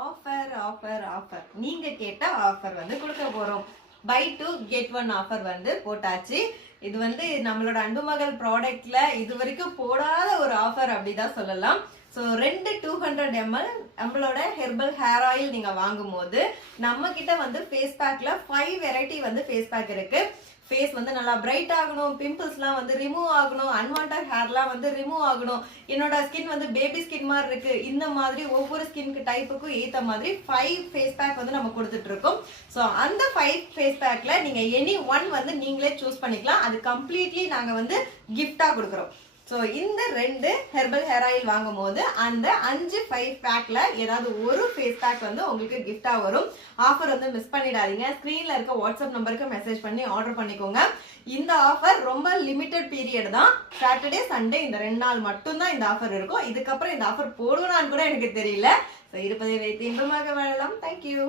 Offer offer offer நீங்க கேட்ட offer வந்து கொடுக்க போறோம். பை 2 கெட் 1 ஆஃபர் வந்து போட்டாச்சு. இது வந்து நம்மளோட அன்புமகள் ப்ராடக்ட்ல இது வரைக்கும் போடாத ஒரு ஆஃபர் அப்படிதான் சொல்லலாம். ஸோ 2 200 ml நம்மளோட ஹெர்பல் ஹேர் ஆயில் நீங்க வாங்கும் போது நம்ம கிட்ட வந்து ஃபேஸ் பேக்ல 5 வெரைட்டி வந்து ஃபேஸ் பேக் இருக்கு. ஃபேஸ் வந்து நல்லா பிரைட் ஆகணும், பிம்பிள்ஸ்லாம் வந்து ரிமூவ் ஆகணும், அன்வான்ட் ஹேர்லாம் வந்து ரிமூவ் ஆகணும், என்னோட ஸ்கின் வந்து பேபி ஸ்கின் மாதிரி இருக்கு, இந்த மாதிரி ஒவ்வொரு ஸ்கின்க்கு டைப்புக்கும் ஏற்ற மாதிரி 5 ஃபேஸ் பேக் வந்து நம்ம கொடுத்துட்டு இருக்கோம். ஸோ அந்த 5 ஃபேஸ் பேக்ல நீங்க எனி ஒன் வந்து நீங்களே சூஸ் பண்ணிக்கலாம். அது கம்ப்ளீட்லி நாங்க வந்து கிஃப்டா கொடுக்குறோம். ஸோ இந்த 2 ஹெர்பல் ஹேர் ஆயில் வாங்கும் போது அந்த 5 5 பேக்ல ஏதாவது ஒரு ஃபேஸ் பேக் வந்து உங்களுக்கு கிஃப்டா வரும். ஆஃபர் வந்து மிஸ் பண்ணிடாதீங்க. ஸ்கிரீன்ல இருக்க வாட்ஸ்அப் நம்பருக்கு மெசேஜ் பண்ணி ஆர்டர் பண்ணிக்கோங்க. இந்த ஆஃபர் ரொம்ப லிமிட்டட் பீரியட் தான். சாட்டர்டே சண்டே இந்த 2 நாள் மட்டும்தான் இந்த ஆஃபர் இருக்கும். இதுக்கப்புறம் இந்த ஆஃபர் போடுவான்னு கூட எனக்கு தெரியல. ஸோ இருப்பதை வைத்து இன்பமாக வாழலாம். தேங்க்யூ.